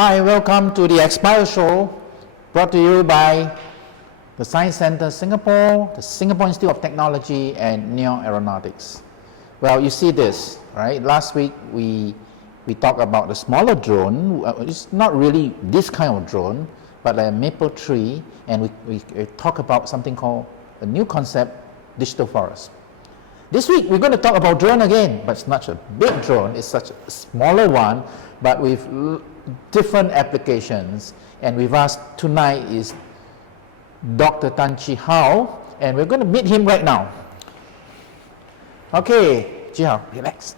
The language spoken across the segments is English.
Hi, welcome to the Expire Show, brought to you by the Science Centre Singapore, the Singapore Institute of Technology, and Neo Aeronautics. Well, you see this, right? Last week we talked about the smaller drone. It's not really this kind of drone, but a maple tree, and we talk about something called a new concept, digital forest. This week we're going to talk about drone again, but it's not a big drone, it's such a smaller one, but with different applications. And with us tonight is Dr. Tan Chee, and we're going to meet him right now. Okay, Chee, relax.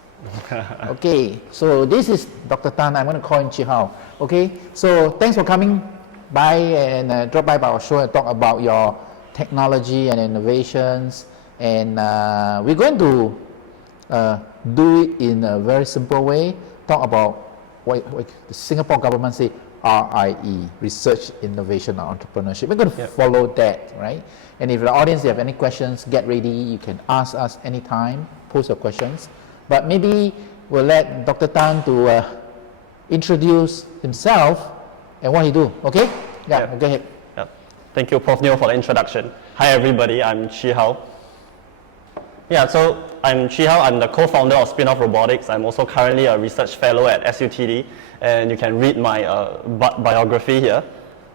Okay, so this is Dr. Tan. I'm going to call him Chee. Okay, so thanks for coming by and drop by our show and talk about your technology and innovations. And we're going to do it in a very simple way. Talk about what the Singapore government say RIE, Research, Innovation, and Entrepreneurship. We're going to follow that, right? And if the audience have any questions, get ready. You can ask us anytime, post your questions. But maybe we'll let Dr. Tan to introduce himself and what he do. Okay? Yeah. Go ahead. Yeah. Thank you, Prof Neo, for the introduction. Hi, everybody. I'm Chee. Yeah, so I'm Chee. I'm the co-founder of Spinoff Robotics. I'm also currently a research fellow at SUTD, and you can read my biography here.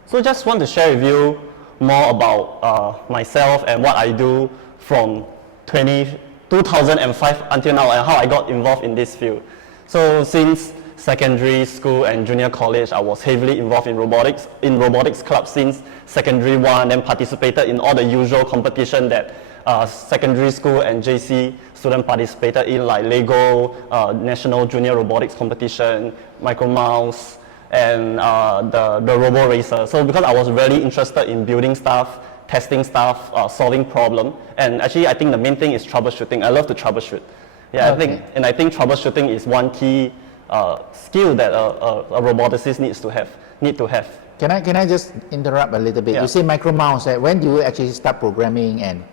So just want to share with you more about myself and what I do from 2005 until now and how I got involved in this field. So since secondary school and junior college, I was heavily involved in robotics club since secondary one, and participated in all the usual competition that secondary school and JC students participated in, like Lego, National Junior Robotics Competition, Micro Mouse, and the Robo Racer. So because I was really interested in building stuff, testing stuff, solving problems, and actually I think the main thing is troubleshooting. I love to troubleshoot. Yeah, okay. I think troubleshooting is one key skill that a roboticist needs to have. Can I just interrupt a little bit? Yeah. You say Micro Mouse. When do you actually start programming and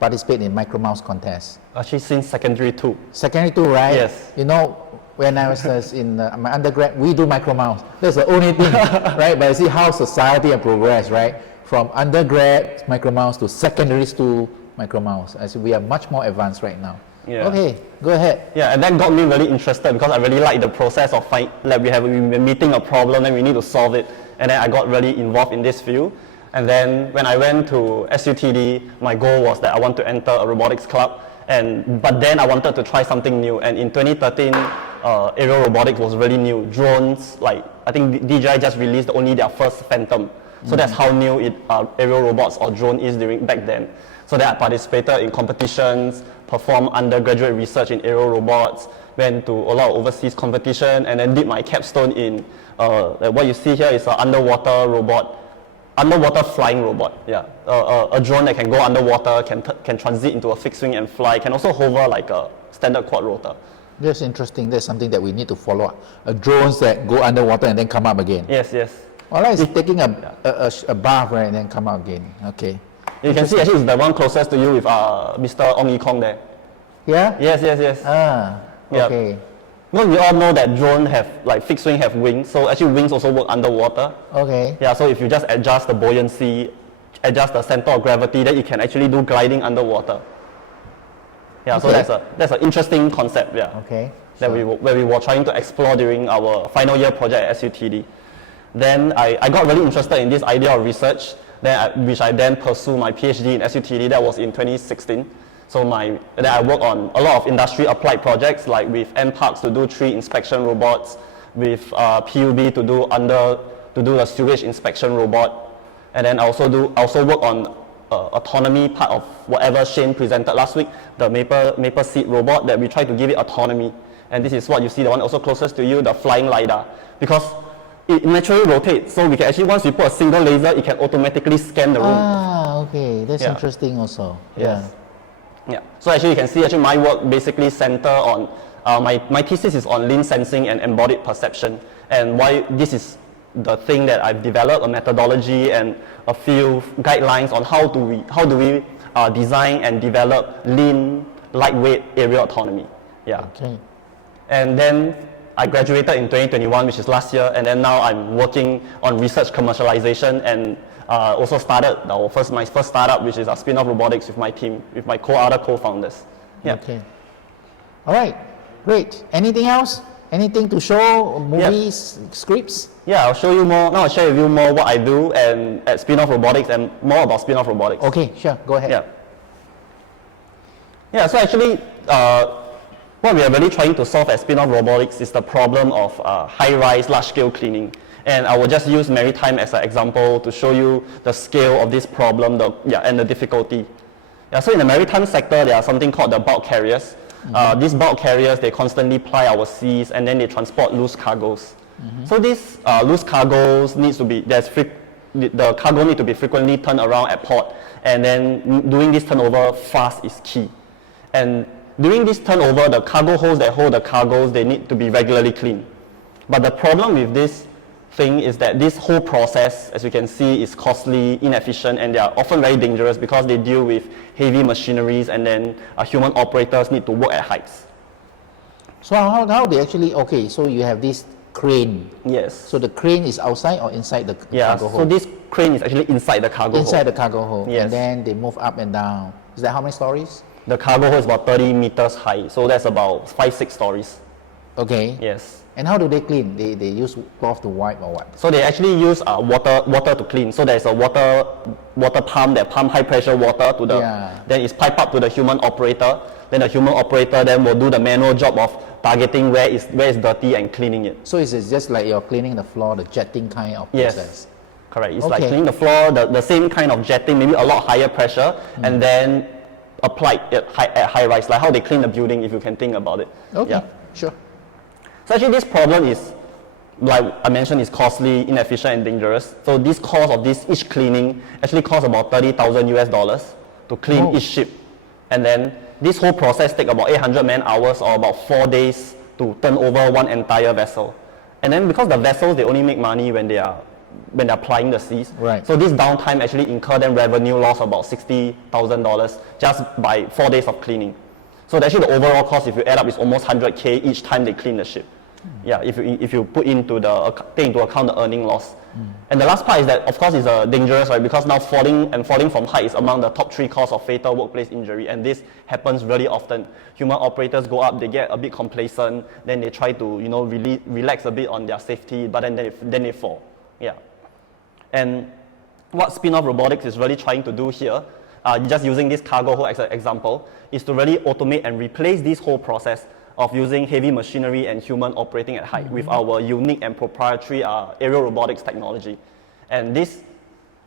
participate in Micro Mouse contests? Actually, since secondary 2. Secondary 2, right? Yes. You know, when I was in my undergrad, we do Micro Mouse. That's the only thing, right? But you see how society has progressed, right? From undergrad Micro Mouse to secondary school Micro Mouse. As we are much more advanced right now. Yeah. Okay, go ahead. Yeah, and that got me really interested because I really like the process of we've been meeting a problem and we need to solve it. And then I got really involved in this field. And then when I went to SUTD, my goal was that I want to enter a robotics club. But then I wanted to try something new. And in 2013, aerial robotics was really new. Drones, like I think DJI just released only their first Phantom. So that's how new aerial robots or drone is back then. So then I participated in competitions, performed undergraduate research in aerial robots, went to a lot of overseas competition, and then did my capstone in what you see here is an underwater flying robot. Yeah, a drone that can go underwater, can transit into a fixed wing and fly, can also hover like a standard quad rotor. That's interesting. That's something that we need to follow up. Drones that go underwater and then come up again. Yes. Well, it's taking a bath, right, and then come out again. Okay. You can see actually it's the one closest to you with Mr. Ong Yi Kong there. Yeah? Yes. Okay. Yep. Well, we all know that drone fixed wing have wings, so actually wings also work underwater. Okay. Yeah, so if you just adjust the buoyancy, adjust the center of gravity, then you can actually do gliding underwater. Yeah, okay. So that's an interesting concept, yeah. Okay. Where we were trying to explore during our final year project at SUTD. Then I got really interested in this idea of research, which I then pursued my PhD in SUTD. That was in 2016. So then I worked on a lot of industry applied projects, like with NParks to do tree inspection robots, with PUB to do the sewage inspection robot, and then I also work on autonomy part of whatever Shane presented last week, the maple seed robot that we try to give it autonomy. And this is what you see, the one also closest to you, the flying LiDAR, because it naturally rotates, so we can actually, once we put a single laser, it can automatically scan the room. Okay, that's interesting also. Yes. Yeah. So actually you can see my work basically center on, my thesis is on lean sensing and embodied perception, and why this is the thing that I've developed, a methodology and a few guidelines on how do we design and develop lean, lightweight aerial autonomy. Yeah. Okay. And then I graduated in 2021, which is last year, and then now I'm working on research commercialization and also started my first startup, which is Spinoff Robotics with my team, with my other co-founders. Yeah. Okay. All right, great. Anything else? Anything to show? Movies, scripts? Yeah, I'll show you more. Now I'll share with you more what I do and at Spinoff Robotics and more about Spinoff Robotics. Okay, sure. Go ahead. Yeah. Yeah, so actually, what we are really trying to solve at Spinoff Robotics is the problem of high-rise, large-scale cleaning. And I will just use maritime as an example to show you the scale of this problem and the difficulty. Yeah, so in the maritime sector, there are something called the bulk carriers. These bulk carriers, they constantly ply our seas and then they transport loose cargoes. So these loose cargoes needs to be, the cargo need to be frequently turned around at port, and then doing this turnover fast is key. And during this turnover, the cargo holds that hold the cargoes, they need to be regularly cleaned. But the problem with this thing is that this whole process, as you can see, is costly, inefficient, and they are often very dangerous because they deal with heavy machineries, and then human operators need to work at heights. So how they actually, okay, so you have this crane. Yes. So the crane is outside or inside the cargo hold? So this crane is actually inside the cargo hold. Inside the cargo hold. Yes. And then they move up and down. Is that how many stories? The cargo hold is about 30 meters high, so that's about 5-6 stories. Okay. Yes. And how do they clean? They use cloth to wipe or what? So they actually use water to clean. So there's a water pump that pump high pressure water to the, then it's piped up to the human operator. Then the human operator then will do the manual job of targeting where is dirty and cleaning it. So it's just like you're cleaning the floor, the jetting kind of process? Yes, correct. It's like cleaning the floor, the same kind of jetting, maybe a lot higher pressure, and then applied at high rise, like how they clean the building, if you can think about it. Okay, sure. So actually this problem is, like I mentioned, is costly, inefficient, and dangerous. So this cost of each cleaning actually costs about $30,000 to clean each ship. And then this whole process takes about 800 man-hours or about 4 days to turn over one entire vessel. And then because the vessels, they only make money when they're plying the seas. Right. So this downtime actually incur them revenue loss about $60,000 just by 4 days of cleaning. So actually the overall cost, if you add up, is almost 100K each time they clean the ship. Yeah, if you take into account the earning loss. And the last part is that, of course, it's dangerous, right? Because now falling from height is among the top 3 causes of fatal workplace injury, and this happens really often. Human operators go up, they get a bit complacent, then they try to relax a bit on their safety, but then they fall. Yeah. And what Spinoff Robotics is really trying to do here, just using this cargo hold as an example, is to really automate and replace this whole process of using heavy machinery and human operating at height with our unique and proprietary aerial robotics technology. And this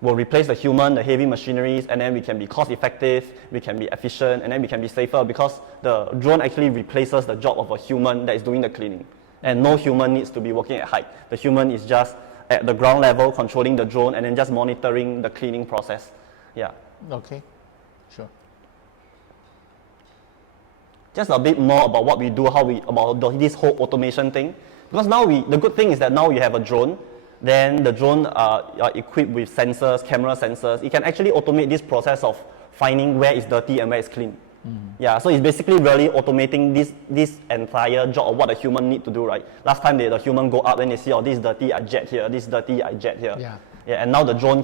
will replace the human, the heavy machineries, and then we can be cost effective, we can be efficient, and then we can be safer because the drone actually replaces the job of a human that is doing the cleaning. And no human needs to be working at height. The human is just at the ground level controlling the drone and then just monitoring the cleaning process. Yeah. Okay, sure. Just a bit more about what we do, about this whole automation thing. Because now the good thing is that now you have a drone, then the drone are equipped with sensors, camera sensors. It can actually automate this process of finding where is dirty and where is clean. Yeah, so it's basically really automating this entire job of what a human need to do, right? Last time the human go up and they see, oh, this dirty, I jet here, this dirty, I jet here. Yeah, and now the drone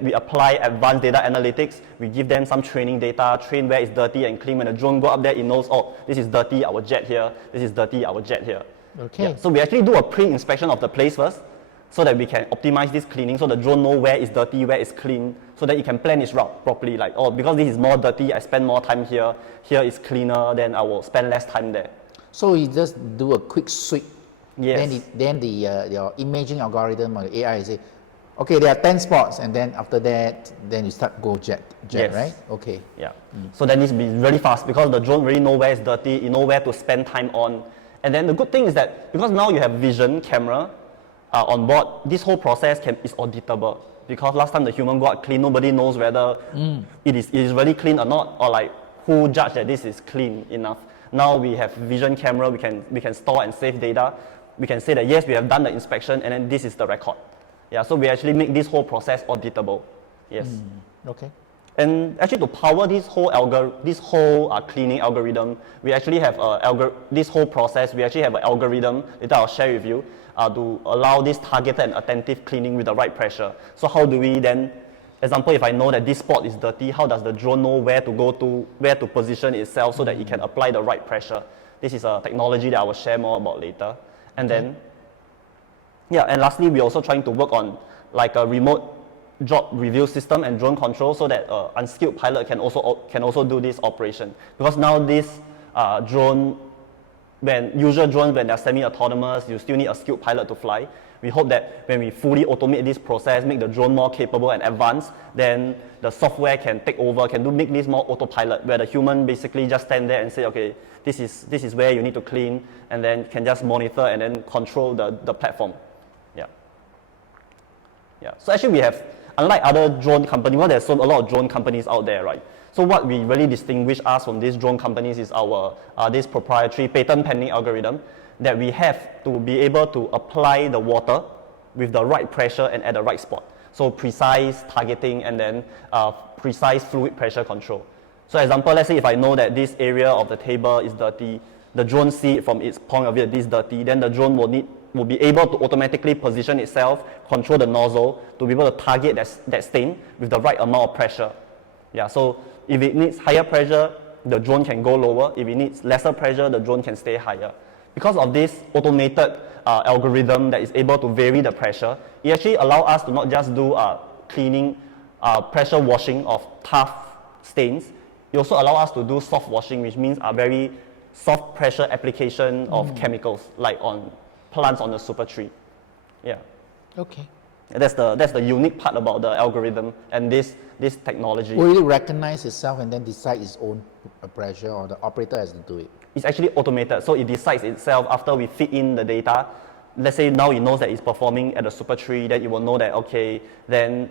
we apply advanced data analytics, we give them some training data, train where it's dirty and clean. When the drone go up there, it knows, oh, this is dirty, I will jet here, this is dirty, I will jet here. Okay. Yeah, so we actually do a pre-inspection of the place first, so that we can optimize this cleaning, so the drone know where is dirty, where is clean, so that it can plan its route properly. Like, oh, because this is more dirty, I spend more time here, here is cleaner, then I will spend less time there. So you just do a quick sweep. Yes. Then your imaging algorithm or the AI say, okay, there are 10 spots, and then after that, then you start go jet, yes. Right? Okay. Yeah. So that needs to be really fast because the drone really know where it's dirty, you know where to spend time on. And then the good thing is that because now you have vision camera on board, this whole process is auditable. Because last time the human go out clean, nobody knows whether it is really clean or not, or like who judge that this is clean enough. Now we have vision camera, we can store and save data. We can say that yes, we have done the inspection, and then this is the record. Yeah, so we actually make this whole process auditable. Yes. Okay. And actually to power this whole cleaning algorithm, we actually have this whole process, we actually have an algorithm that I'll share with you to allow this targeted and attentive cleaning with the right pressure. So how do we then, example, if I know that this spot is dirty, how does the drone know where to go to, where to position itself so that it can apply the right pressure? This is a technology that I will share more about later. And then, yeah, and lastly, we're also trying to work on like a remote job review system and drone control so that unskilled pilot can also do this operation. Because now this usual drones, when they're semi-autonomous, you still need a skilled pilot to fly. We hope that when we fully automate this process, make the drone more capable and advanced, then the software can take over, make this more autopilot, where the human basically just stand there and say, okay, this is where you need to clean, and then can just monitor and then control the platform. Yeah. So actually we have, unlike other drone companies, well, there's a lot of drone companies out there, right? So what we really distinguish us from these drone companies is our this proprietary patent pending algorithm that we have to be able to apply the water with the right pressure and at the right spot. So precise targeting and then precise fluid pressure control. So example, let's say if I know that this area of the table is dirty, the drone see it from its point of view, this dirty, then the drone will be able to automatically position itself, control the nozzle to be able to target that stain with the right amount of pressure. Yeah, so if it needs higher pressure, the drone can go lower. If it needs lesser pressure, the drone can stay higher. Because of this automated algorithm that is able to vary the pressure, it actually allows us to not just do cleaning, pressure washing of tough stains. It also allows us to do soft washing, which means a very soft pressure application of chemicals, like on plants on the SuperTree. Yeah. Okay. And that's the unique part about the algorithm and this technology. Will it recognize itself and then decide its own pressure, or the operator has to do it? It's actually automated, so it decides itself after we feed in the data. Let's say now it knows that it's performing at the SuperTree, then it will know that, okay, then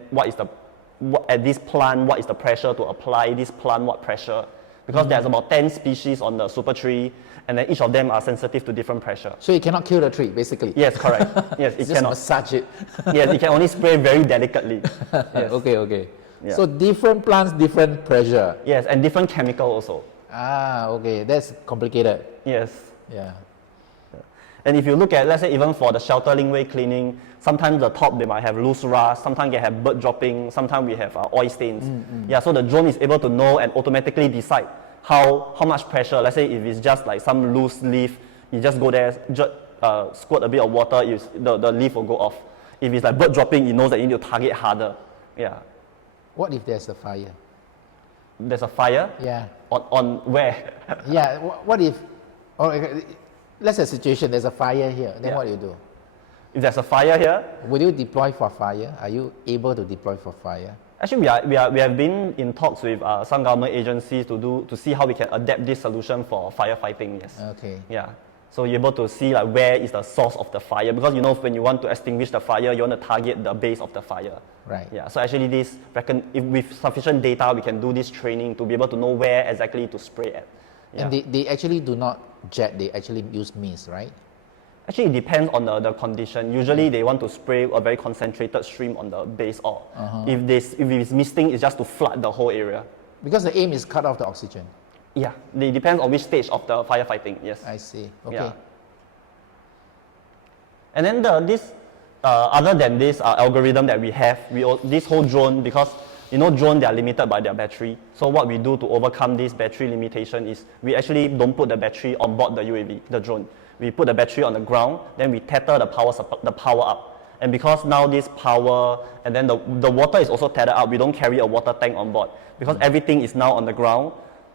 at this plant, what is the pressure to apply this plant, what pressure? Because there's about 10 species on the SuperTree, and then each of them are sensitive to different pressure. So it cannot kill the tree, basically? Yes, correct. Yes, it just cannot. Massage it. Yes, it can only spray very delicately. Yes. Okay. Yeah. So different plants, different pressure. Yes, and different chemical also. Okay, that's complicated. Yes. Yeah. And if you look at, let's say, even for the shelter linkway cleaning, sometimes the top, they might have loose rust, sometimes they have bird dropping, sometimes we have oil stains. Yeah, so the drone is able to know and automatically decide how much pressure. Let's say if it's just like some loose leaf, you just go there, squirt a bit of water, the leaf will go off. If it's like bird dropping, it knows that you need to target harder. Yeah. What if there's a fire? There's a fire? Yeah. On where? Yeah, what if, let's say a situation, there's a fire here, then what do you do? If there's a fire here, will you deploy for fire? Are you able to deploy for fire? Actually, we have been in talks with some government agencies to see how we can adapt this solution for firefighting. Yes. Okay. Yeah. So you're able to see like where is the source of the fire, because you know when you want to extinguish the fire, you want to target the base of the fire. Right. Yeah. So actually, if with sufficient data, we can do this training to be able to know where exactly to spray at. Yeah. And they actually do not jet; they actually use mist, right? Actually, it depends on the condition. Usually, they want to spray a very concentrated stream on the base oil. If it's misting, it's just to flood the whole area. Because the aim is cut off the oxygen. Yeah, it depends on which stage of the firefighting. Yes. I see. Okay. Yeah. And then other than this algorithm that we have, this whole drone, because drones, they are limited by their battery. So what we do to overcome this battery limitation is we actually don't put the battery on board the UAV, the drone. We put the battery on the ground, then we tether the power up. And because now this power, and then the water is also tethered up, we don't carry a water tank on board. Because everything is now on the ground,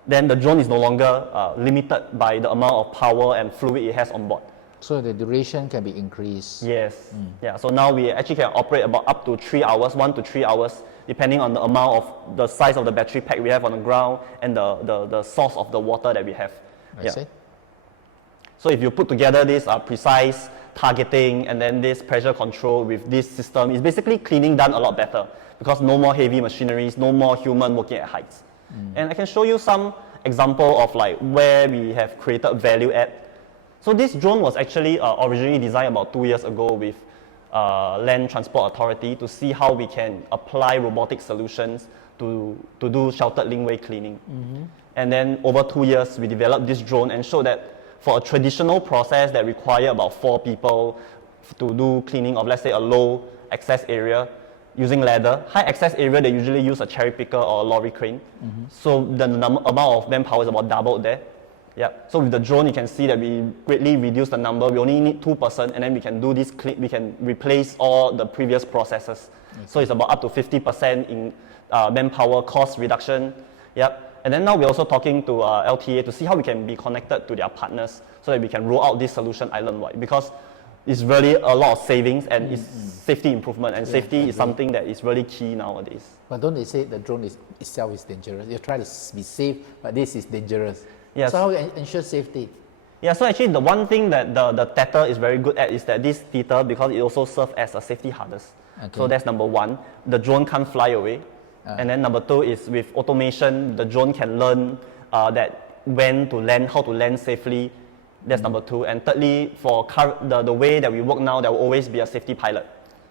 then the drone is no longer limited by the amount of power and fluid it has on board. So the duration can be increased. Yes. Yeah. So now we actually can operate about up to 3 hours, 1 to 3 hours, depending on the amount of the size of the battery pack we have on the ground and the source of the water that we have. I see. So if you put together this precise targeting and then this pressure control with this system, it's basically cleaning done a lot better because no more heavy machineries, no more human working at heights. And I can show you some example of like where we have created value at. So this drone was actually originally designed about 2 years ago with Land Transport Authority to see how we can apply robotic solutions to do sheltered linkway cleaning. And then over 2 years, we developed this drone and showed that for a traditional process that require about 4 people to do cleaning of, let's say, a low access area, using ladder, high access area, they usually use a cherry picker or a lorry crane. So the amount of manpower is about doubled there. Yeah. So with the drone, you can see that we greatly reduce the number. We only need 2 person, and then we can do this. We can replace all the previous processes. So it's about up to 50% in manpower cost reduction. Yep. And then now we're also talking to LTA to see how we can be connected to their partners so that we can roll out this solution island-wide, because it's really a lot of savings and it's safety improvement, and safety is something that is really key nowadays. But don't they say the drone itself is dangerous? You try to be safe, but this is dangerous. Yes. So how you ensure safety? Yeah, so actually the one thing that the tether is very good at is that this tether, because it also serves as a safety harness. So that's number 1. The drone can't fly away. And then number 2 is with automation, the drone can learn that when to land, how to land safely. That's number 2. And thirdly, for the way that we work now, there will always be a safety pilot.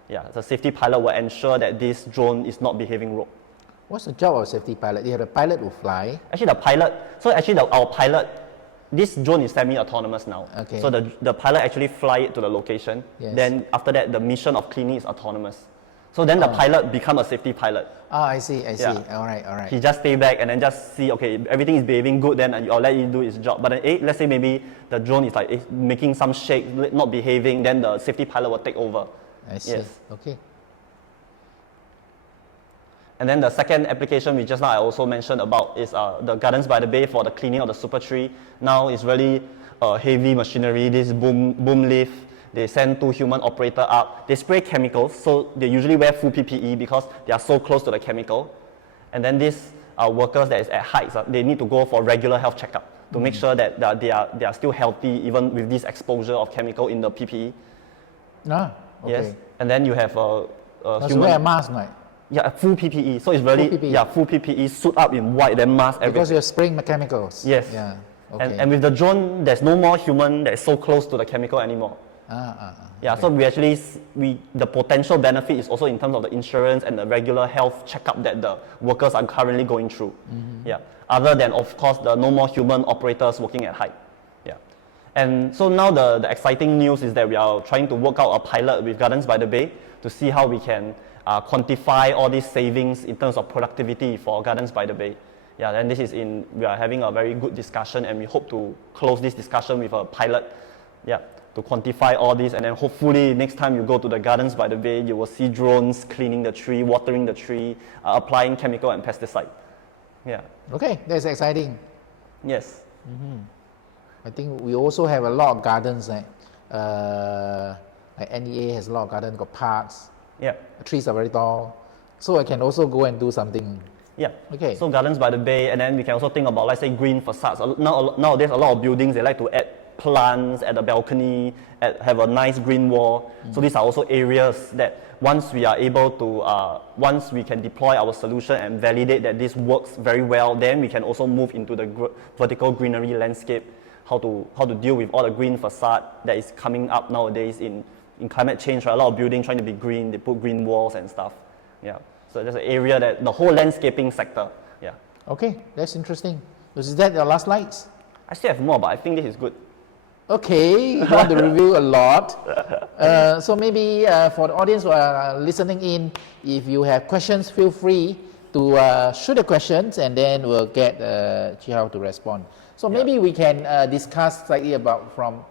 Yeah, the safety pilot will ensure that this drone is not behaving rogue. What's the job of safety pilot? You have a pilot who fly. Actually, our pilot, this drone is semi-autonomous now. Okay. So the pilot actually fly it to the location. Yes. Then after that, the mission of cleaning is autonomous. So then the pilot become a safety pilot. Oh, I see. Yeah. All right. He just stay back and then just see, okay, everything is behaving good, then I'll let you do his job. But then, let's say maybe the drone is like making some shake, not behaving, then the safety pilot will take over. I see. Yes. Okay. And then the second application which just now I also mentioned about is the Gardens by the Bay for the cleaning of the SuperTree. Now it's really heavy machinery, this boom lift. They send 2 human operator up. They spray chemicals, so they usually wear full PPE because they are so close to the chemical. And then these workers that is at heights, they need to go for regular health checkup to make sure that they are still healthy even with this exposure of chemical in the PPE. Ah, okay. Yes. And then you have a Must human. wear a mask, right? Yeah, full PPE. So it's really Full PPE. Yeah, full PPE, suit up in white, then mask, everything. Because you're spraying chemicals. Yes. Yeah. Okay. And with the drone, there's no more human that is so close to the chemical anymore. Yeah, okay. so the potential benefit is also in terms of the insurance and the regular health checkup that the workers are currently going through. Yeah, other than of course the no more human operators working at height. Yeah, and so now the exciting news is that we are trying to work out a pilot with Gardens by the Bay to see how we can quantify all these savings in terms of productivity for Gardens by the Bay. Yeah, and we are having a very good discussion, and we hope to close this discussion with a pilot. Yeah, to quantify all this, and then hopefully next time you go to the Gardens by the Bay, you will see drones cleaning the tree, watering the tree, applying chemical and pesticide. Yeah. Okay, that's exciting. Yes. I think we also have a lot of gardens, like NEA has a lot of gardens, got parks. Yeah. The trees are very tall, so I can also go and do something. Yeah. Okay. So Gardens by the Bay, and then we can also think about, let's say, green facades. Nowadays, a lot of buildings, they like to add plants at the balcony, have a nice green wall. So these are also areas that once we are able to, once we can deploy our solution and validate that this works very well, then we can also move into the vertical greenery landscape, how to deal with all the green facade that is coming up nowadays in climate change. Right? A lot of buildings trying to be green, they put green walls and stuff. Yeah. So there's an area that the whole landscaping sector. Yeah. Okay, that's interesting. Is that your last slides? I still have more, but I think this is good. Okay, you want to review a lot. So maybe for the audience who are listening in, if you have questions, feel free to shoot the questions, and then we'll get Chee to respond. So maybe we can discuss slightly about from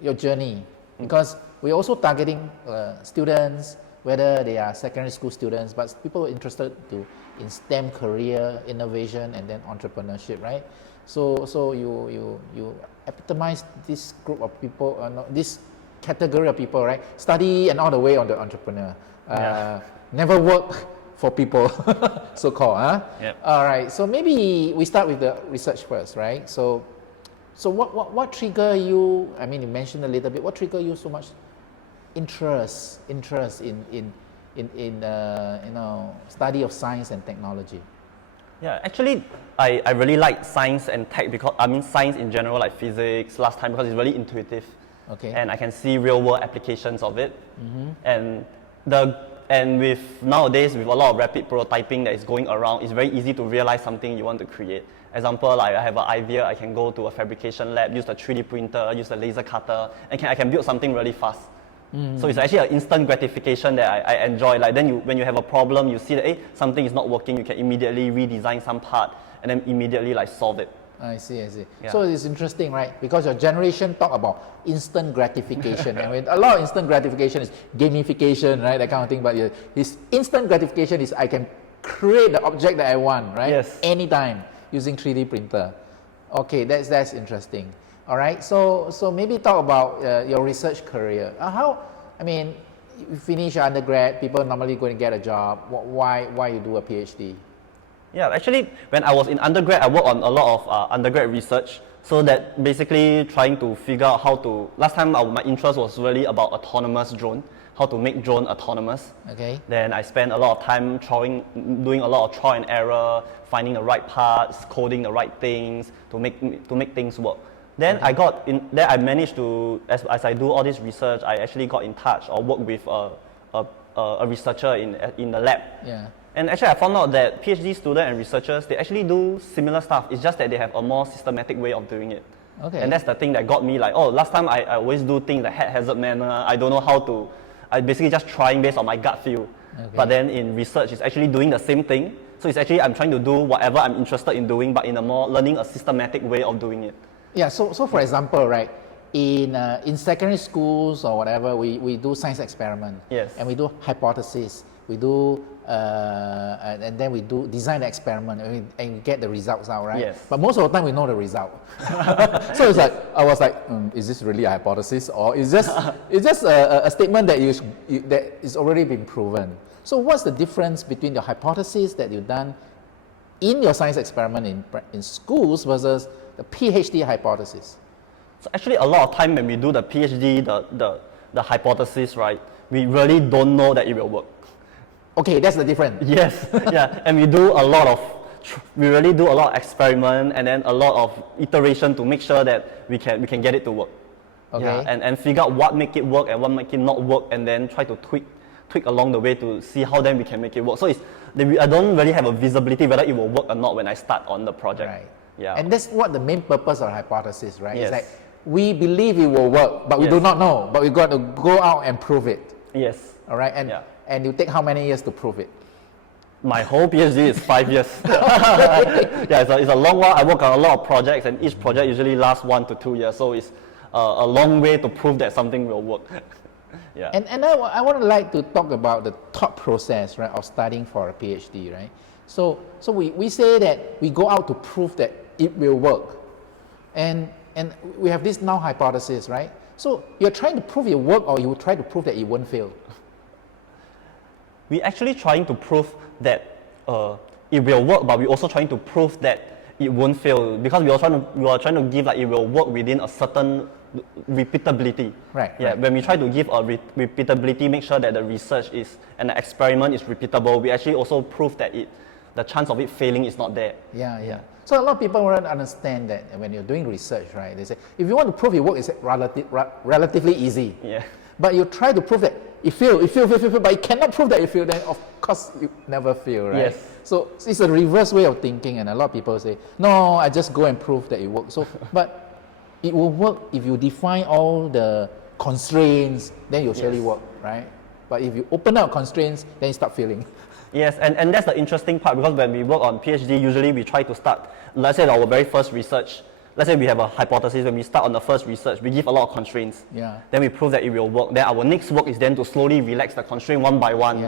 your journey, because we're also targeting students, whether they are secondary school students, but people interested in STEM career, innovation, and then entrepreneurship, right? So you epitomize this group of people, this category of people, right? Study and all the way on the entrepreneur. Never work for people, so-called. Huh? Yep. All right. So maybe we start with the research first, right? So what trigger you? I mean, you mentioned a little bit. What trigger you so much interest in study of science and technology? Yeah, actually, I really like science and tech because, I mean, science in general, like physics last time, because it's really intuitive. Okay. and I can see real world applications of it. And with nowadays, with a lot of rapid prototyping that is going around, it's very easy to realize something you want to create. Example, like I have an idea, I can go to a fabrication lab, use the 3D printer, use the laser cutter, and I can build something really fast. So it's actually an instant gratification that I enjoy. Like then when you have a problem, you see that something is not working, you can immediately redesign some part and then immediately like solve it. I see. Yeah. So it's interesting, right? Because your generation talk about instant gratification. I mean, a lot of instant gratification is gamification, right? That kind of thing. But this instant gratification is I can create the object that I want, right? Yes. Anytime using 3D printer. Okay, that's interesting. All right. So maybe talk about your research career. I mean, you finish your undergrad, people normally going to get a job. Why you do a PhD? Yeah, actually, when I was in undergrad, I worked on a lot of undergrad research. So that basically trying to figure out how to, last time my interest was really about autonomous drone, how to make drone autonomous. Okay. Then I spent a lot of time doing a lot of trial and error, finding the right parts, coding the right things to make things work. Then I managed to, as I do all this research, I actually got in touch or worked with a researcher in the lab. Yeah. And actually I found out that PhD students and researchers, they actually do similar stuff. It's just that they have a more systematic way of doing it. Okay. And that's the thing that got me like, last time I always do things the haphazard manner. I don't know how to, I basically just trying based on my gut feel. Okay. But then in research, it's actually doing the same thing. So it's actually, I'm trying to do whatever I'm interested in doing, but in a more learning a systematic way of doing it. Yeah, so for example, right, in secondary schools or whatever, we do science experiment. Yes. And we do hypothesis. We do, and then we do design the experiment and we get the results out, right? Yes. But most of the time we know the result. So it's like, I was like, is this really a hypothesis or is just a statement that that is already been proven? So what's the difference between the hypothesis that you've done in your science experiment in schools versus the PhD hypothesis? So actually a lot of time when we do the PhD, the hypothesis, right, we really don't know that it will work. Okay, that's the difference. Yes, yeah, and we really do a lot of experiment and then a lot of iteration to make sure that we can get it to work. Okay. Yeah, and figure out what make it work and what make it not work, and then try to tweak along the way to see how then we can make it work. So I don't really have a visibility whether it will work or not when I start on the project. Right. Yeah. And that's what the main purpose of hypothesis, right? Yes. It's like we believe it will work, but we Yes. do not know. But we got to go out and prove it. Yes. All right. And you take how many years to prove it? My whole PhD is 5 years. Yeah, it's a long while. I work on a lot of projects, and each project usually lasts 1 to 2 years. So it's a long way to prove that something will work. Yeah. And I would like to talk about the thought process, right, of studying for a PhD, right? So we say that we go out to prove that it will work, and we have this now hypothesis, right? So you're trying to prove it work, or you try to prove that it won't fail? We're actually trying to prove that it will work, but we're also trying to prove that it won't fail, because we are trying to give like it will work within a certain repeatability. Right. Yeah. Right. When we try to give a repeatability, make sure that the research and the experiment is repeatable, we actually also prove that the chance of it failing is not there. Yeah. So a lot of people won't understand that when you're doing research, right? They say if you want to prove it works, it's relatively easy. Yeah. But you try to prove that it failed, but you cannot prove that it failed, then of course you never fail, right? Yes. So it's a reverse way of thinking, and a lot of people say, no, I just go and prove that it works. So, but it will work if you define all the constraints, then you'll surely work, right? But if you open up constraints, then you start failing. Yes, and that's the interesting part, because when we work on PhD, usually we try to start, let's say our very first research, let's say we have a hypothesis. When we start on the first research, we give a lot of constraints. Yeah. Then we prove that it will work. Then our next work is then to slowly relax the constraint one by one,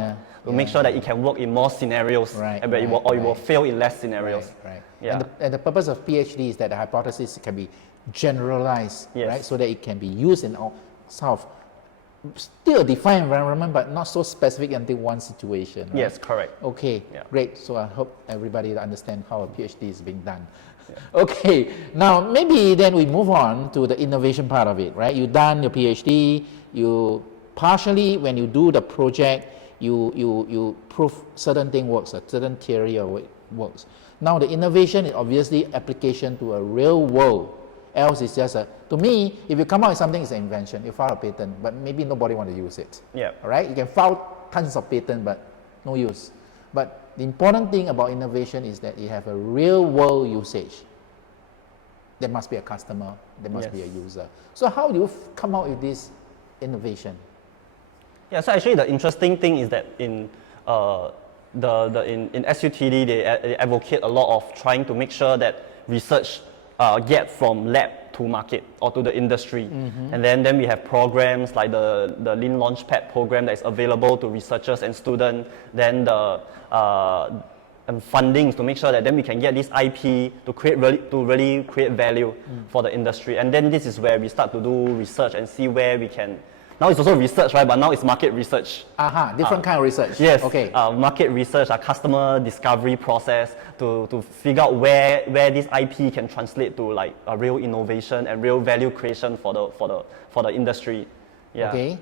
to make sure that it can work in more scenarios, and it will fail in less scenarios. Right. Yeah. And the purpose of PhD is that the hypothesis can be generalized, right? So that it can be used in all sort of still defined environment, but not so specific until one situation. Right? Yes, correct. Okay, Yeah. great. So I hope everybody understand how a PhD is being done. Yeah. Okay, now maybe then we move on to the innovation part of it, right? You done your PhD, you partially, when you do the project, you prove certain thing works, a certain theory of it works. Now the innovation is obviously application to a real world. else it's just to me, if you come out with something, it's an invention. You file a patent, but maybe nobody want to use it. Yeah. All right? You can file tons of patents, but no use. But the important thing about innovation is that you have a real world usage. There must be a customer, there must be a user. So how do you come out with this innovation? Yeah, so actually the interesting thing is that in SUTD, they advocate a lot of trying to make sure that research get from lab to market or to the industry. And then we have programs like the Lean Launchpad program that is available to researchers and students. Then the fundings to make sure that then we can get this IP to really create value for the industry. And then this is where we start to do research and see where we can. Now it's also research, right? But now it's market research. Different kind of research. Yes. Okay. Market research, a customer discovery process to figure out where this IP can translate to like a real innovation and real value creation for the industry. Yeah. Okay.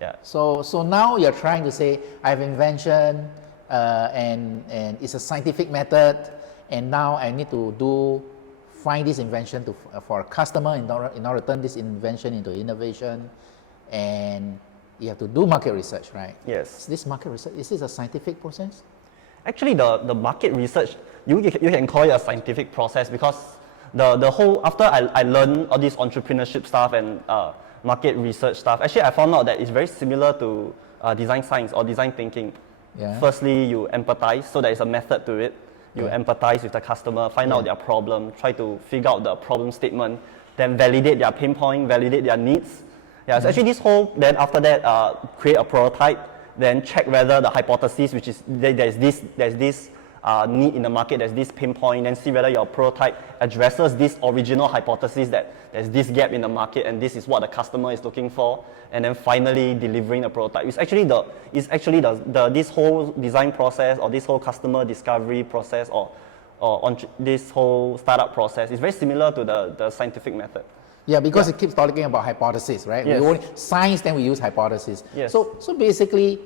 Yeah. So now you're trying to say I have invention and it's a scientific method, and now I need to find this invention for a customer in order to turn this invention into innovation. And you have to do market research, right? Yes. Is this market research, is this a scientific process? Actually, the market research, you can call it a scientific process, because the whole, after I learned all this entrepreneurship stuff and market research stuff, actually I found out that it's very similar to design science or design thinking. Yeah. Firstly, you empathize, so there is a method to it. You empathize with the customer, find out their problem, try to figure out the problem statement, then validate their pain point, validate their needs. Yeah, so actually this whole, then after that, create a prototype, then check whether the hypothesis, which is there's this need in the market, there's this pain point, then see whether your prototype addresses this original hypothesis that there's this gap in the market and this is what the customer is looking for, and then finally delivering a prototype. It's actually this whole design process or this whole customer discovery process or this whole startup process is very similar to the scientific method. Yeah, because it keeps talking about hypothesis, right? Yes. We only science, then we use hypothesis. Yes. So basically,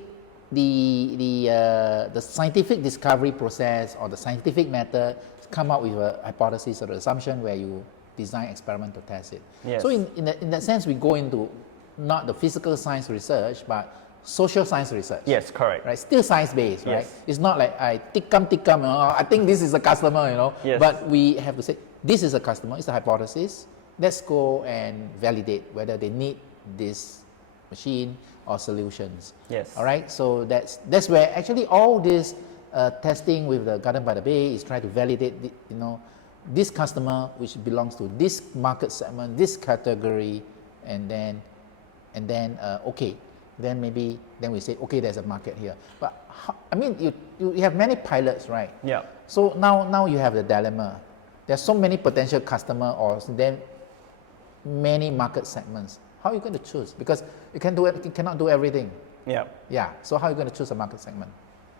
the scientific discovery process or the scientific method come up with a hypothesis or assumption where you design experiment to test it. Yes. So in that sense, we go into not the physical science research, but social science research. Yes, correct. Right, still science based, right? Yes. It's not like I tikam, I think this is a customer, Yes. But we have to say this is a customer, it's a hypothesis. Let's go and validate whether they need this machine or solutions. Yes. All right. So that's where actually all this testing with the Garden by the Bay is trying to validate, this customer which belongs to this market segment, this category, and then okay, then we say okay, there's a market here. But you have many pilots, right? Yeah. So now you have the dilemma. There's so many potential customer or then many market segments. How are you going to choose? Because you cannot do everything. Yeah. Yeah. So how are you going to choose a market segment?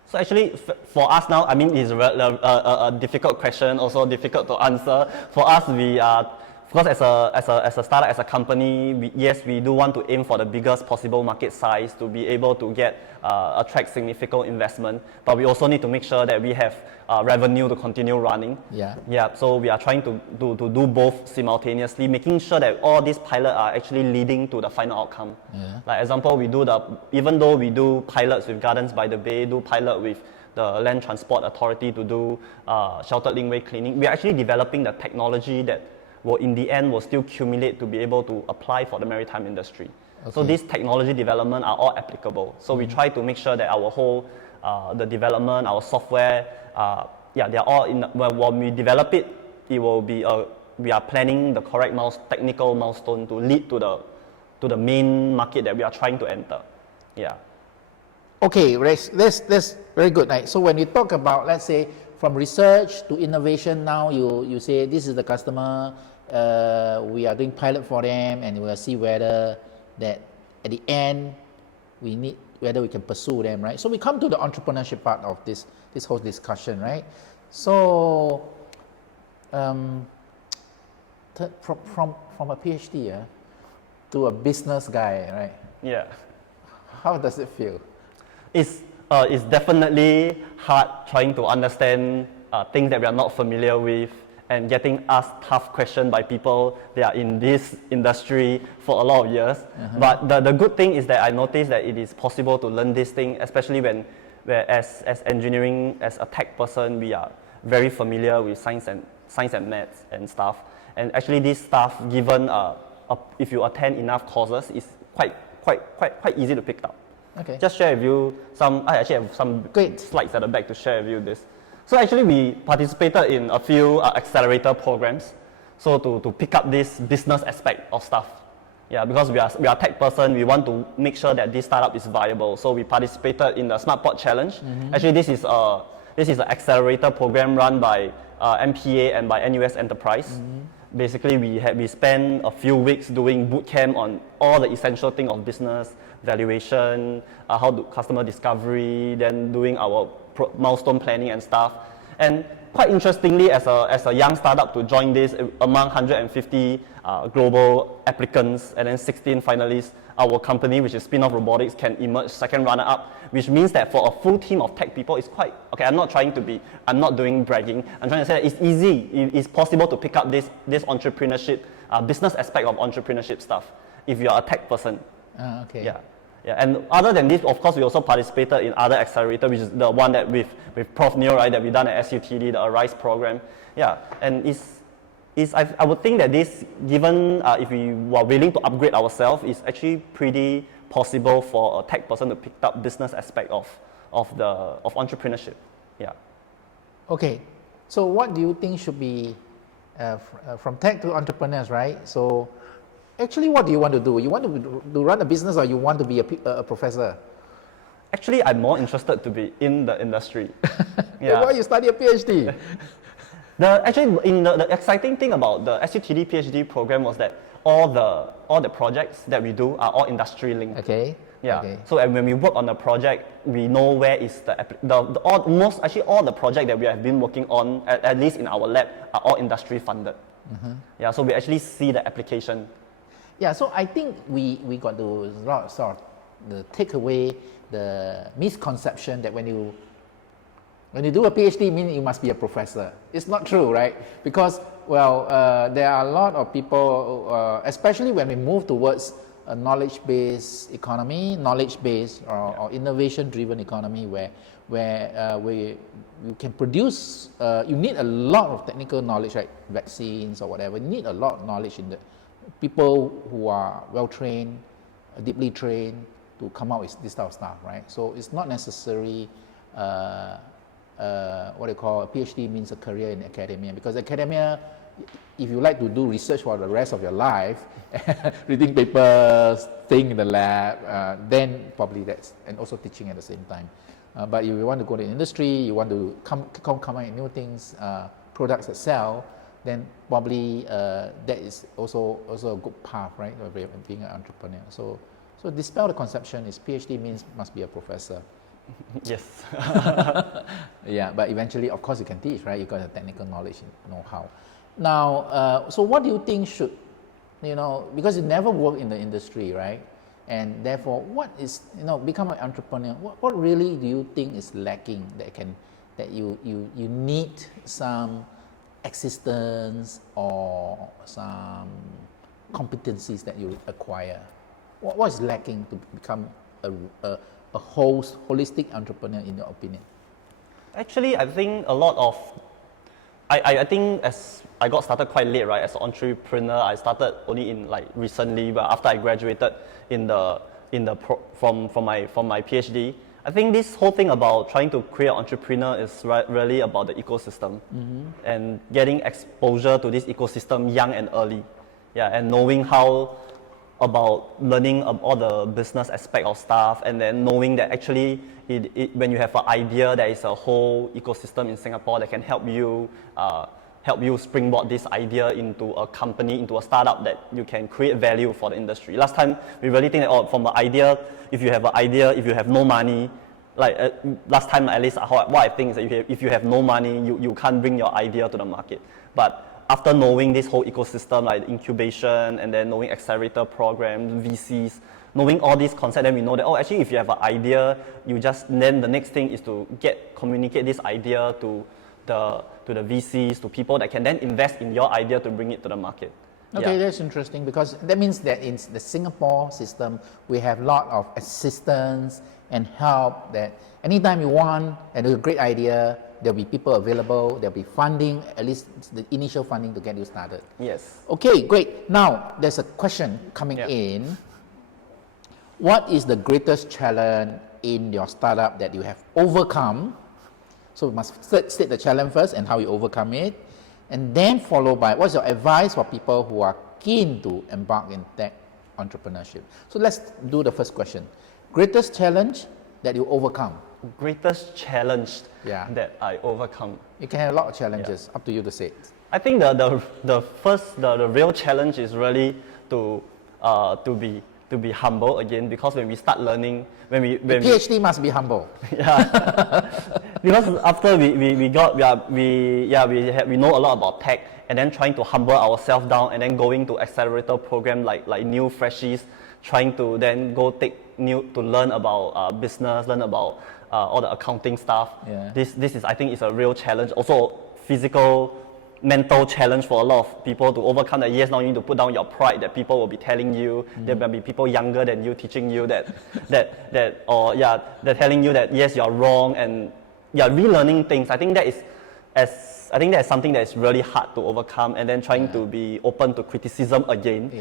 So actually, for us now, it's a difficult question, also difficult to answer. For us, we are, of course, as a startup, as a company, we do want to aim for the biggest possible market size to be able to attract significant investment. But we also need to make sure that we have revenue to continue running. Yeah. Yeah. So we are trying to do both simultaneously, making sure that all these pilots are actually leading to the final outcome. Yeah. Like example, even though we do pilots with Gardens by the Bay, do pilot with the Land Transport Authority to do sheltered linkway cleaning, we are actually developing the technology that will in the end will still accumulate to be able to apply for the maritime industry. Okay. So these technology development are all applicable. So we try to make sure that our whole the development, our software, they're all when we develop it, it will be we are planning the correct technical milestone to lead to the main market that we are trying to enter. Yeah. Okay, that's very good. Right? So when you talk about, let's say, from research to innovation, now you say this is the customer, we are doing pilot for them, and we'll see whether that at the end whether we can pursue them, right? So we come to the entrepreneurship part of this whole discussion, right? So from a PhD to a business guy, right? Yeah. How does it feel? It's definitely hard trying to understand things that we are not familiar with, and getting asked tough questions by people that are in this industry for a lot of years. But the good thing is that I noticed that it is possible to learn this thing, especially where as engineering, as a tech person, we are very familiar with science and maths and stuff. And actually this stuff, given if you attend enough courses, is quite easy to pick up. Okay. Just share with you I actually have some Great slides at the back to share with you this. So actually we participated in a few accelerator programs, so to pick up this business aspect of stuff. Yeah, because we are tech person, we want to make sure that this startup is viable. So we participated in the SmartPod Challenge. Actually this is an accelerator program run by MPA and by NUS Enterprise. Basically we spent a few weeks doing boot camp on all the essential things of business, valuation, how do customer discovery, then doing our milestone planning and stuff. And quite interestingly, as a young startup to join this, among 150 global applicants and then 16 finalists, our company, which is Spinoff Robotics, can emerge second runner-up, which means that for a full team of tech people, it's quite, okay, I'm not doing bragging, I'm trying to say that it's easy, it's possible to pick up this entrepreneurship, business aspect of entrepreneurship stuff, if you're a tech person. Okay. Yeah. Yeah, and other than this, of course, we also participated in other accelerator, which is the one that with Prof Neo, right, that we done at SUTD, the Arise program. Yeah, and I would think that this, given if we were willing to upgrade ourselves, is actually pretty possible for a tech person to pick up business aspect of entrepreneurship. Yeah. Okay, so what do you think should be from tech to entrepreneurs, right? So actually, what do you want to do? You want to run a business, or you want to be a professor? Actually, I'm more interested to be in the industry. Yeah. Why you study a PhD? The exciting thing about the SUTD PhD program was that all the projects that we do are all industry linked. Okay. Yeah. Okay. So when we work on the project, we know where is all the projects that we have been working on, at least in our lab, are all industry funded. Yeah. So we actually see the application. Yeah, so I think we got to sort of take away the misconception that when you do a PhD, it means you must be a professor. It's not true, right? Because, well, there are a lot of people, especially when we move towards a knowledge-based economy, knowledge-based or innovation-driven economy, where you can produce, you need a lot of technical knowledge, right? Vaccines or whatever, you need a lot of knowledge in the people who are well-trained, deeply trained to come out with this type of stuff, right? So it's not necessary, what they call a PhD means a career in academia, because academia, if you like to do research for the rest of your life, reading papers, staying in the lab, then probably that's, and also teaching at the same time. But if you want to go to the industry, you want to come out with new things, products that sell, then probably that is also a good path, right, of being an entrepreneur. So dispel the conception is PhD means must be a professor. Yes. Yeah, but eventually, of course, you can teach, right? You got the technical knowledge, know-how. Now, so what do you think should, because you never work in the industry, right? And therefore, what is, become an entrepreneur? What really do you think is lacking that you need some existence or some competencies that you acquire? What is lacking to become a holistic entrepreneur, in your opinion? Actually, I think a lot of, I think as I got started quite late, right? As an entrepreneur, I started only in recently, but after I graduated from my PhD. I think this whole thing about trying to create an entrepreneur is really about the ecosystem and getting exposure to this ecosystem young and early. Yeah, and knowing how about learning all the business aspect of stuff, and then knowing that actually when you have an idea, there is a whole ecosystem in Singapore that can help you springboard this idea into a company, into a startup that you can create value for the industry. Last time, we really think that from the idea, if you have an idea, if you have no money, last time at least what I think is that if you have no money, you can't bring your idea to the market. But after knowing this whole ecosystem, like incubation, and then knowing accelerator programs, VCs, knowing all these concepts, then we know that, actually if you have an idea, then the next thing is to communicate this idea to the VCs, to people that can then invest in your idea to bring it to the market. Okay, that's interesting, because that means that in the Singapore system, we have a lot of assistance and help that anytime you want and it's a great idea, there'll be people available, there'll be funding, at least the initial funding to get you started. Yes. Okay, great. Now, there's a question coming in. What is the greatest challenge in your startup that you have overcome? So we must state the challenge first and how you overcome it. And then followed by, what's your advice for people who are keen to embark in tech entrepreneurship? So let's do the first question. Greatest challenge that you overcome? Greatest challenge that I overcome. You can have a lot of challenges, up to you to say it. I think the real challenge is really to be humble again, because when we start learning, when PhD must be humble. Because after we know a lot about tech, and then trying to humble ourselves down, and then going to accelerator program like new freshies, trying to then go to learn about business, learn about all the accounting stuff. This is, I think, is a real challenge. Also physical, mental challenge for a lot of people to overcome that. Yes, now you need to put down your pride that people will be telling you, there will be people younger than you teaching you they're telling you that yes, you're wrong, and relearning things. I think that is something that is really hard to overcome, and then trying to be open to criticism again.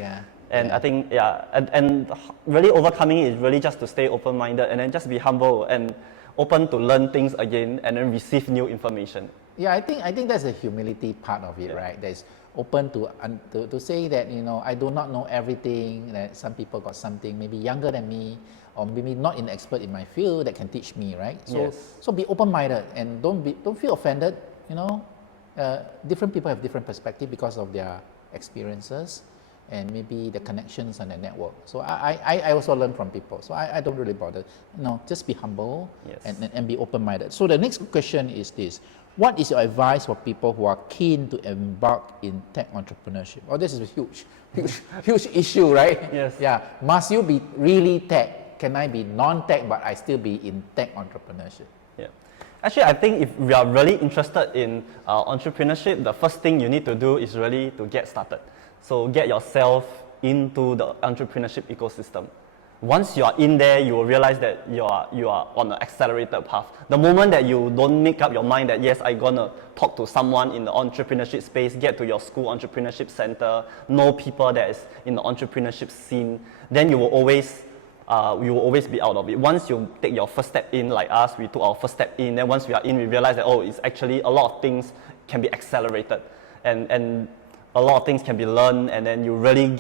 And I think and really overcoming it is really just to stay open-minded, and then just be humble and open to learn things again, and then receive new information. Yeah, I think that's the humility part of it, right? That's open to say that, you know, I do not know everything, that some people got something maybe younger than me, or maybe not an expert in my field that can teach me, right? So be open-minded, and don't feel offended, you know. Different people have different perspective because of their experiences and maybe the connections and the network. So I also learn from people. So I don't really bother. You know, just be humble and be open-minded. So the next question is this. What is your advice for people who are keen to embark in tech entrepreneurship? Oh, this is a huge issue, right? Yes. Yeah. Must you be really tech? Can I be non-tech but I still be in tech entrepreneurship? Yeah. Actually, I think if we are really interested in entrepreneurship, the first thing you need to do is really to get started. So get yourself into the entrepreneurship ecosystem. Once you are in there, you will realize that you are on an accelerated path. The moment that you don't make up your mind that yes, I'm gonna talk to someone in the entrepreneurship space, get to your school entrepreneurship center, know people that is in the entrepreneurship scene, then you will always be out of it. Once you take your first step in, like us, we took our first step in, then once we are in, we realize that it's actually a lot of things can be accelerated, and a lot of things can be learned, and then you really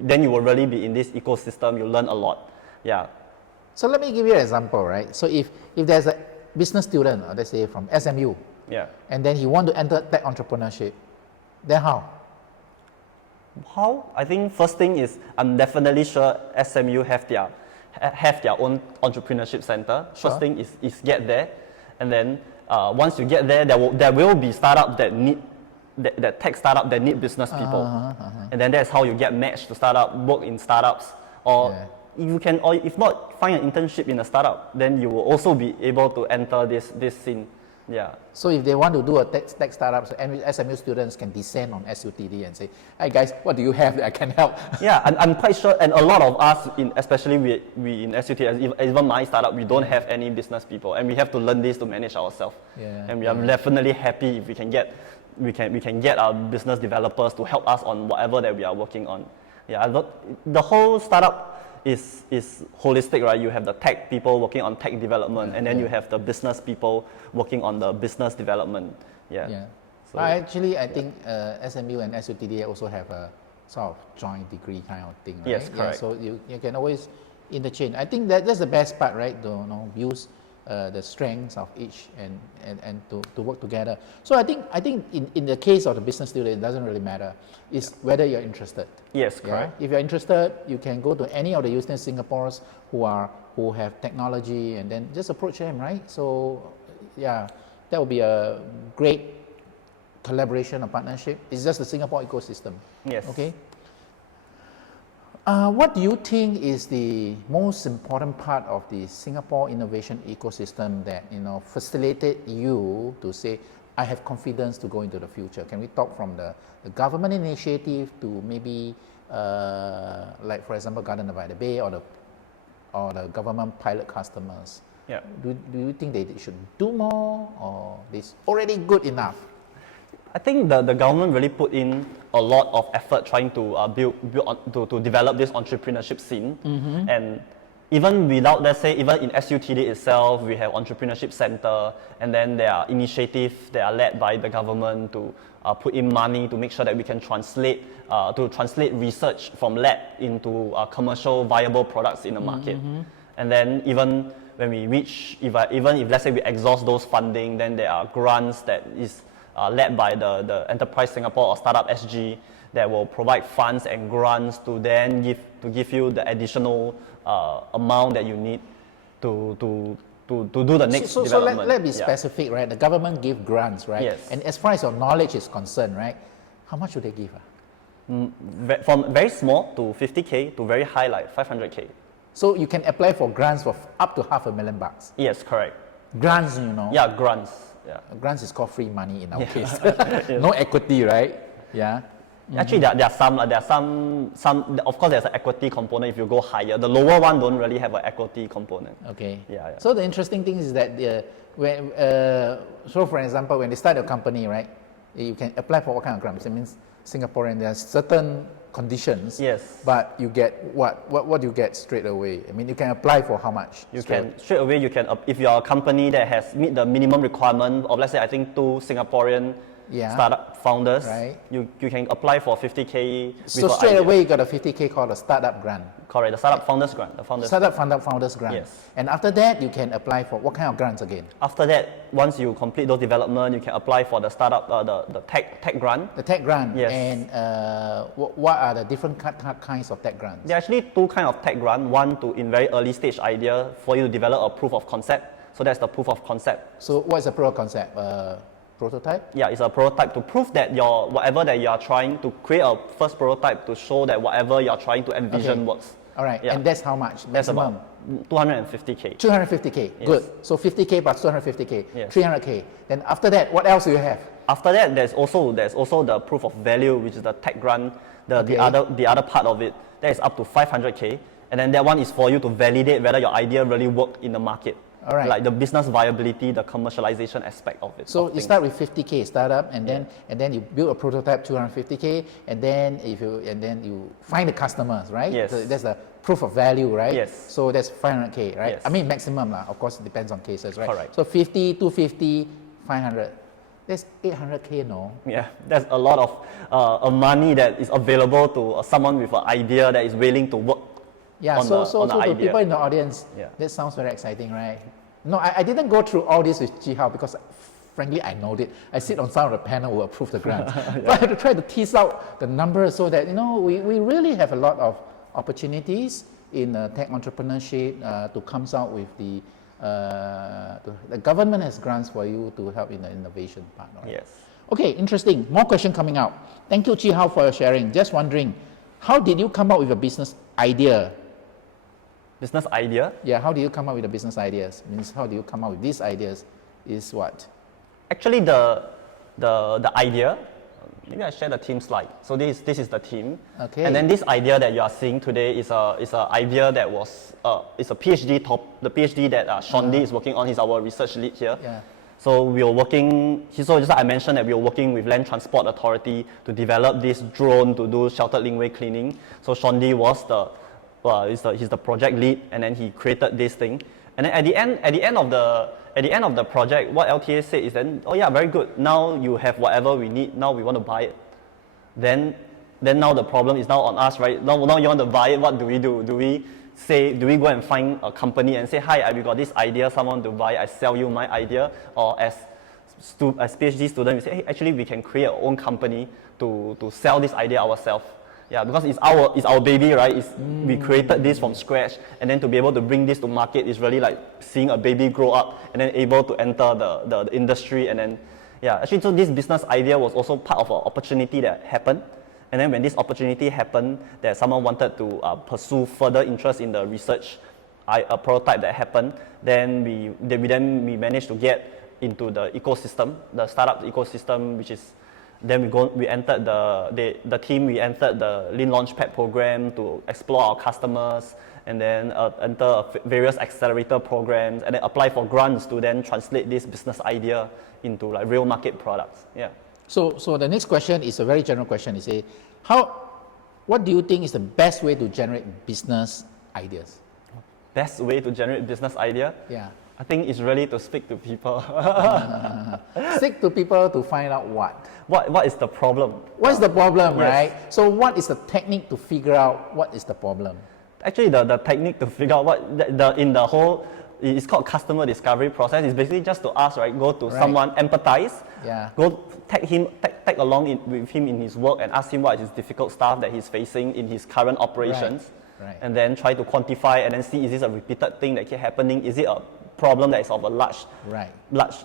then you will really be in this ecosystem, you learn a lot. Yeah. So let me give you an example, right? So if there's a business student, let's say from SMU, and then he want to enter tech entrepreneurship, then how? I think first thing is, I'm definitely sure SMU have their own entrepreneurship center. Sure. First thing is get there, and then once you get there, there will be startup that need that tech startup that need business people, and then that's how you get matched to startup, work in startups, or you can, or if not, find an internship in a startup. Then you will also be able to enter this scene. Yeah. So if they want to do a tech startup, so SMU students can descend on SUTD and say, "Hey guys, what do you have that I can help?" Yeah, I'm quite sure, and a lot of us, especially we in SUTD, even my startup, we don't have any business people, and we have to learn this to manage ourselves. And we are definitely happy if we can get our business developers to help us on whatever that we are working on. Yeah, the whole startup is holistic, right? You have the tech people working on tech development, and then you have the business people working on the business development. So, I think SMU and SUTD also have a sort of joint degree kind of thing, right? Yes, correct. So you can always interchange. I think that's the best part, right? To use the strengths of each and to work together. So I think in the case of the business student, it doesn't really matter. It's whether you're interested. Yes, correct. If you're interested, you can go to any of the Houston Singapores who have technology, and then just approach them, right? So that would be a great collaboration or partnership. It's just the Singapore ecosystem. Yes. Okay. What do you think is the most important part of the Singapore innovation ecosystem that facilitate you to say, I have confidence to go into the future? Can we talk from the government initiative to maybe like for example Garden by the Bay or the government pilot customers? Yeah. Do you think they should do more, or it's already good enough? I think the government really put in a lot of effort trying to to develop this entrepreneurship scene. And even without, let's say, even in SUTD itself, we have entrepreneurship center, and then there are initiatives that are led by the government to put in money to make sure that we can translate research from lab into commercial viable products in the market. And then even when we reach, even if let's say we exhaust those funding, then there are grants that is led by the Enterprise Singapore or Startup SG that will provide funds and grants to then give you the additional amount that you need to do the next development. So let's be specific, right? The government give grants, right? Yes. And as far as your knowledge is concerned, right? How much would they give? From very small to 50K to very high like 500K. So you can apply for grants of up to $500,000. Yes, correct. Grants, Yeah, grants. Yeah. Grants is called free money in our case. No equity, right? Yeah. Actually, there are some. Of course, there's an equity component if you go higher. The lower one don't really have an equity component. Okay. Yeah. So the interesting thing is that so for example, when they start a company, right, you can apply for what kind of grants? It means Singaporean. There's certain conditions. Yes. But you get what do you get straight away? I mean, you can apply for how much? Straight away. You can if you're a company that has meet the minimum requirement of, let's say, I think 2 Singaporean startup founders, right? You can apply for 50K. So straight away you got a 50K called a startup grant. Correct, the startup founders grant. Startup founders grant. Yes. And after that you can apply for what kind of grants again? After that, once you complete those development, you can apply for the startup, the tech grant. The tech grant. Yes. And what are the different kinds of tech grants? There are actually 2 kinds of tech grant. One in very early stage idea for you to develop a proof of concept. So that's the proof of concept. So what is a proof of concept? Prototype? Yeah, it's a prototype to prove that whatever that you are trying to create a first prototype to show that whatever you are trying to envision works. All right. Yeah. And that's how much? That's Maximum? about 250K. 250K. Yes. Good. So 50K plus 250K. Yes. 300K. Then after that, what else do you have? After that, there's also the proof of value, which is the tech grant. The other part of it, that is up to 500K, and then that one is for you to validate whether your idea really works in the market. All right. Like the business viability, the commercialization aspect of it. So you start with 50K startup, and then you build a prototype 250K, and then you find the customers, right? Yes. So that's the proof of value, right? Yes. So that's 500K, right? Yes. I mean maximum lah. Of course, it depends on cases, right? Correct. So 50, 250, 500. That's 800K, no? Yeah, that's a lot of money that is available to someone with an idea that is willing to work. Yeah, on so the to idea. people in the audience, that sounds very exciting, right? No, I didn't go through all this with Chee Hao because frankly I know it. I sit on some of the panel who approve the grants. But I have to try to tease out the numbers so that we really have a lot of opportunities in tech entrepreneurship to come out with the government has grants for you to help in the innovation part. Right? Yes. Okay, interesting. More question coming out. Thank you, Chee Hao, for your sharing. Just wondering, how did you come up with a business idea? Business idea? Yeah, how do you come up with the business ideas? Means how do you come up with these ideas is what? Actually, the idea, maybe I share the team slide. So this is the team. Okay. And then this idea that you are seeing today is a idea that was, it's a PhD the PhD that Shondi is working on. He's our research lead here. Yeah. So we are working, so just like I mentioned that we are working with Land Transport Authority to develop this drone to do sheltered linkway cleaning. So Shondi was he's the project lead, and then he created this thing. And then at the end of the project, what LTA said is then, oh yeah, very good. Now you have whatever we need. Now we want to buy it. Then now the problem is now on us, right? Now you want to buy it. What do we do? Do we go and find a company and say, hi, we got this idea, someone to buy, I sell you my idea? Or as PhD students, we say, hey, actually we can create our own company to sell this idea ourselves. Yeah, because it's our baby, right? We created this from scratch, and then to be able to bring this to market is really like seeing a baby grow up and then able to enter the industry. And then, yeah, actually, so this business idea was also part of an opportunity that happened. And then when this opportunity happened, that someone wanted to pursue further interest in the research, a prototype that happened, then we managed to get into the ecosystem, the startup ecosystem, which is, then we entered the team, we entered the Lean Launchpad program to explore our customers, and then enter various accelerator programs, and then apply for grants to then translate this business idea into like real market products. Yeah. So the next question is a very general question. You say, what do you think is the best way to generate business ideas? Best way to generate business idea? Yeah. I think it's really to speak to people. Speak to people to find out what. What is the problem? What is the problem, Yes. right? So what is the technique to figure out what is the problem? Actually, the technique to figure out in the whole, it's called customer discovery process. It's basically just to ask, right? Go to someone, empathize. Yeah. Go tag along with him in his work and ask him what is his difficult stuff that he's facing in his current operations. Right. And then try to quantify and then see, is this a repeated thing that keeps happening? Is it a problem that is of a large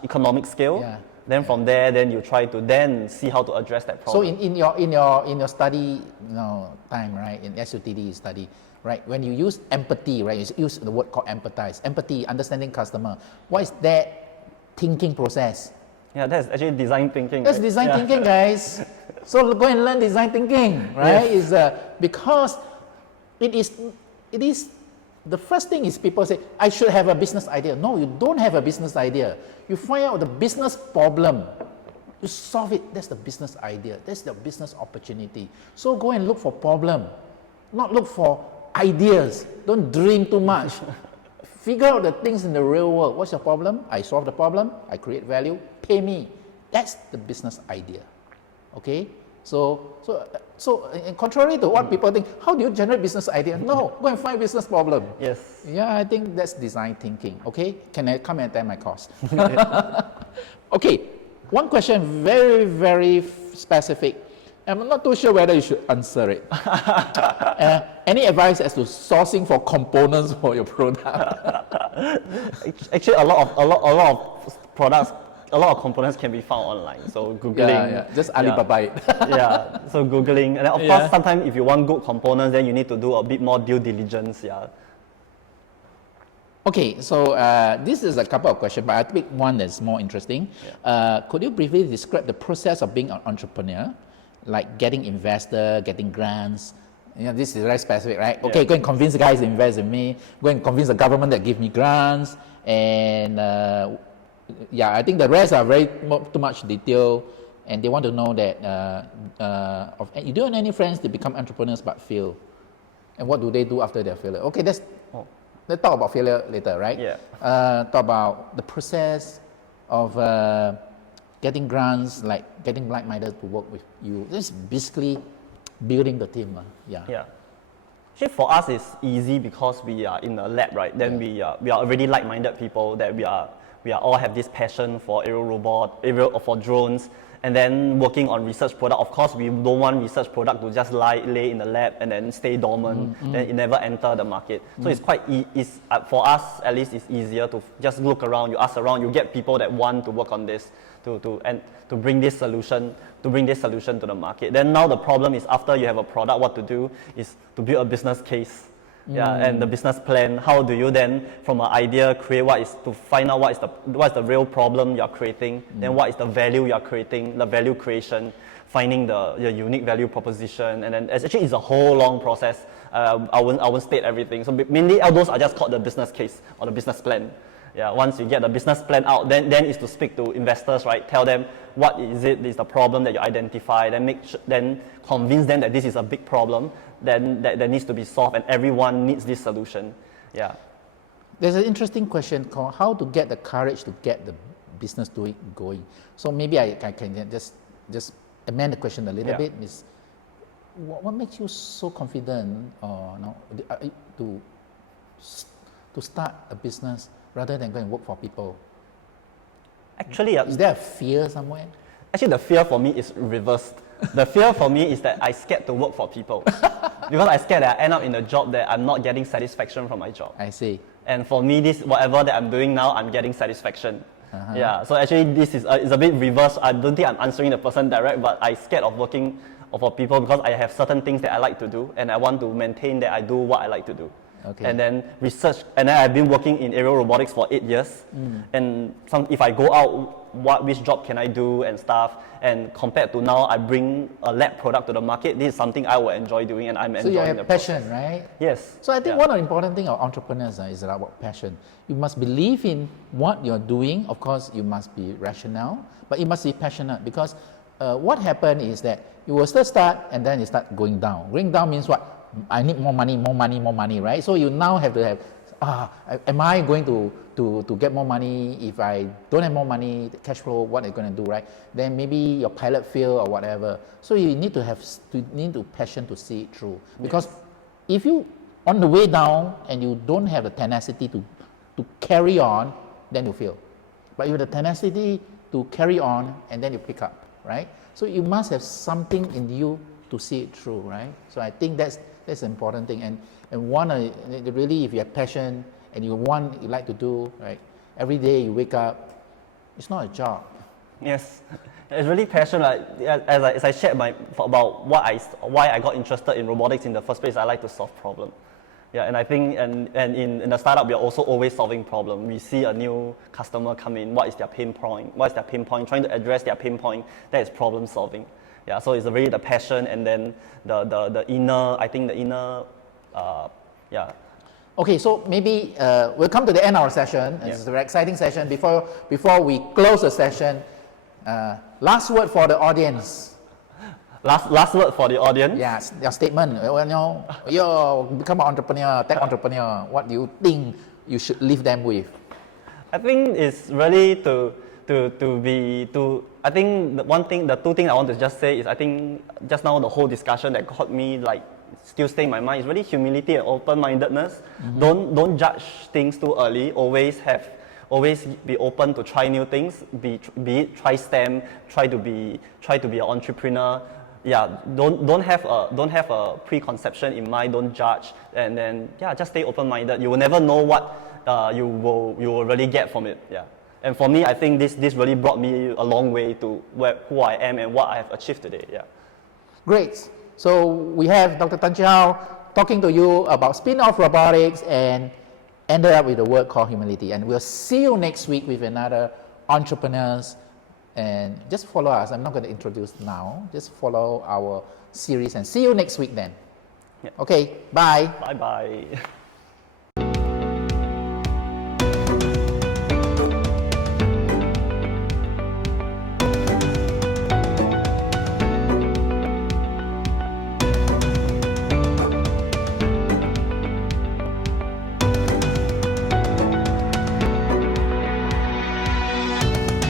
economic scale? Yeah. Then from there, then you try to then see how to address that So problem. in your study time, right, in SUTD study, right, when you use empathy, right, you use the word called empathize. Empathy, understanding customer. What is that thinking process? Yeah, that's actually design thinking. That's right? design thinking, guys. So go and learn design thinking, right? Yes. Because it is the first thing is people say, I should have a business idea. No, you don't have a business idea. You find out the business problem. You solve it. That's the business idea. That's the business opportunity. So go and look for problem, not look for ideas. Don't dream too much. Figure out the things in the real world. What's your problem? I solve the problem. I create value. Pay me. That's the business idea. Okay? So contrary to what people think, how do you generate business idea? No, go and find business problem. Yes. Yeah, I think that's design thinking. Okay, can I come and attend my course? Okay, one question, very, very specific. I'm not too sure whether you should answer it. Any advice as to sourcing for components for your product? Actually, a lot of products, a lot of components can be found online. So Googling. Just Alibaba it. Yeah, so Googling. And then of course, sometimes if you want good components, then you need to do a bit more due diligence. Yeah. Okay, so this is a couple of questions, but I pick one that's more interesting. Could you briefly describe the process of being an entrepreneur? Like getting investor, getting grants. You know, this is very specific, right? Okay, go and convince the guys to invest in me. Go and convince the government that give me grants. And I think the rest are too much detail. And they want to know that you don't have any friends to become entrepreneurs but fail. And what do they do after their failure? Okay, let's talk about failure later, right? Yeah. Talk about the process of getting grants, like getting like-minded to work with you. This is basically building the team. Yeah. Actually, for us, it's easy because we are in a lab, right? Then we are already like-minded people. That we all have this passion for for drones, and then working on research product. Of course, we don't want research product to just lay in the lab and then stay dormant. Then it never enter the market. So it's quite for us at least. It's easier to just look around. You ask around. You get people that want to work on this. To bring this solution to the market. Then now the problem is after you have a product, what to do is to build a business case. And the business plan. How do you then, from an idea, find out what is the real problem you're creating, then what is the value you're creating, the value creation, finding the unique value proposition, and then actually it's a whole long process. I won't state everything. So mainly all those are just called the business case or the business plan. Yeah, once you get the business plan out, then is to speak to investors, right? Tell them what is the problem that you identify, then convince them that this is a big problem that needs to be solved, and everyone needs this solution. Yeah. There's an interesting question called how to get the courage to get the business going. So maybe I can just amend the question a little bit. Is what makes you so confident to start a business rather than go and work for people? Actually, is there a fear somewhere? Actually, the fear for me is reversed. The fear for me is that I scared to work for people. Because I scared that I end up in a job that I'm not getting satisfaction from my job. I see. And for me, whatever that I'm doing now, I'm getting satisfaction. Yeah, so actually this is it's a bit reverse. I don't think I'm answering the person direct, but I scared of working for people because I have certain things that I like to do, and I want to maintain that I do what I like to do. Okay. And then research, and then I've been working in aerial robotics for 8 years. And if I go out, which job can I do and stuff. And compared to now, I bring a lab product to the market. This is something I will enjoy doing, and I'm So you enjoying have the passion, process. right? Yes. So I think yeah. one of the important thing of entrepreneurs is about passion. You must believe in what you're doing. Of course, you must be rational, but you must be passionate because what happened is that you will still start and then you start going down. Going down means what? I need more money, right? So you now have to have, am I going to get more money? If I don't have more money, the cash flow, what are you going to do, right? Then maybe your pilot fail or whatever. So you need to have passion to see it through. Because if you on the way down and you don't have the tenacity to carry on, then you fail. But you have the tenacity to carry on and then you pick up, right? So you must have something in you to see it through, right? So I think that's an important thing. And really, if you have passion and you like to do, right? Every day you wake up, it's not a job. Yes, it's really passion. Like, as I shared about why I got interested in robotics in the first place, I like to solve problems. Yeah, and I think and in the startup, we are also always solving problems. We see a new customer come in, what is their pain point? Trying to address their pain point, that is problem solving. Yeah, so it's really the passion and then the inner, yeah. Okay, so maybe we'll come to the end of our session. It's a very exciting session. Before we close the session, last word for the audience. Last word for the audience? Yes, your statement. You become an entrepreneur, tech entrepreneur. What do you think you should leave them with? I think it's really I think the two things I want to just say is, I think just now the whole discussion that got me still stay in my mind is really humility and open-mindedness. Don't judge things too early. Always be open to try new things. Be it try STEM, try to be an entrepreneur. Yeah, don't have a preconception in mind. Don't judge, and then just stay open-minded. You will never know what you will really get from it. Yeah. And for me, I think this really brought me a long way to who I am and what I have achieved today. Yeah. Great. So we have Dr. Tan Chee talking to you about Spinoff Robotics and ended up with a word called humility. And we'll see you next week with another entrepreneurs. And just follow us. I'm not going to introduce now. Just follow our series and see you next week then. Yeah. Okay, bye. Bye-bye.